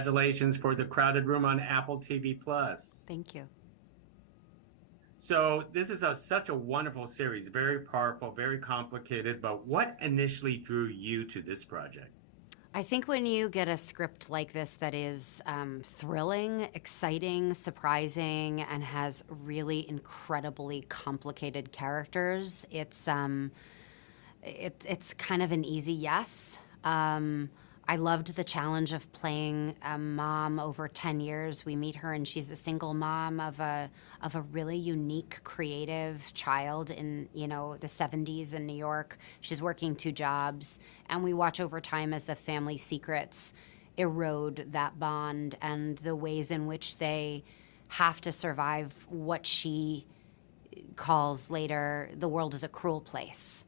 congratulations for The Crowded Room on Apple TV Plus. Thank you. So this is such a wonderful series, very powerful, very complicated, but what initially drew you to this project? I think when you get a script like this that is thrilling, exciting, surprising, and has really incredibly complicated characters, it's kind of an easy yes. I loved the challenge of playing a mom over 10 years. We meet her and she's a single mom of a really unique, creative child in, the 70s in New York. She's working 2 jobs, and we watch over time as the family secrets erode that bond and the ways in which they have to survive what she calls later the world is a cruel place.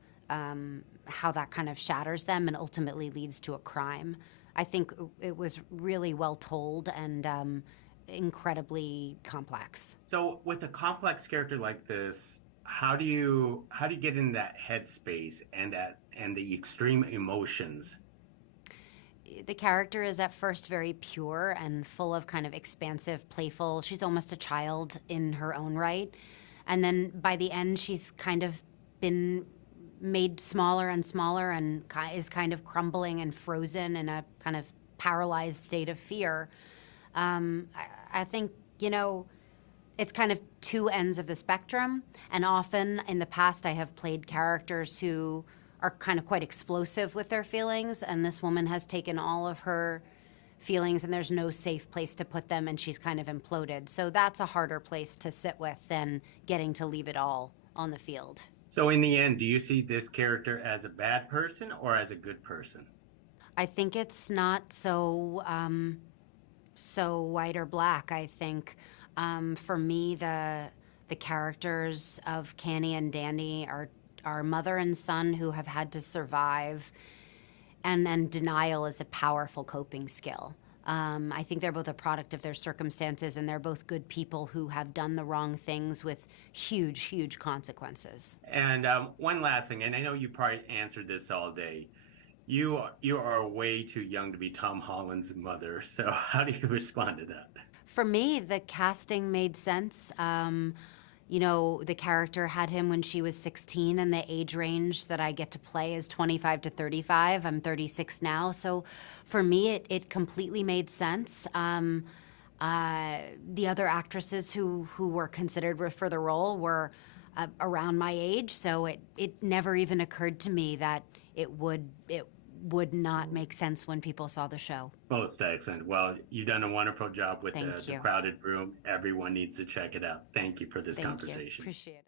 How that kind of shatters them and ultimately leads to a crime. I think it was really well told and incredibly complex. So with a complex character like this, how do you get in that headspace and the extreme emotions? The character is at first very pure and full of kind of expansive, playful. She's almost a child in her own right. And then by the end, she's kind of been made smaller and smaller and is kind of crumbling and frozen in a kind of paralyzed state of fear. I think, it's kind of 2 ends of the spectrum. And often in the past, I have played characters who are kind of quite explosive with their feelings. And this woman has taken all of her feelings and there's no safe place to put them and she's kind of imploded. So that's a harder place to sit with than getting to leave it all on the field. So in the end, do you see this character as a bad person or as a good person? I think it's not so white or black. I think for me, the characters of Canny and Danny are mother and son who have had to survive, and denial is a powerful coping skill. I think they're both a product of their circumstances, and they're both good people who have done the wrong things with huge, huge consequences. And one last thing, and I know you probably answered this all day. You are way too young to be Tom Holland's mother, so how do you respond to that? For me, the casting made sense. The character had him when she was 16, and the age range that I get to play is 25 to 35. I'm 36 now, so for me, it completely made sense. The other actresses who were considered for the role were around my age, so it never even occurred to me that it would not make sense when people saw the show. Most excellent. Well, you've done a wonderful job with the Crowded Room. Everyone needs to check it out. Thank you for this conversation. Thank you. Appreciate it.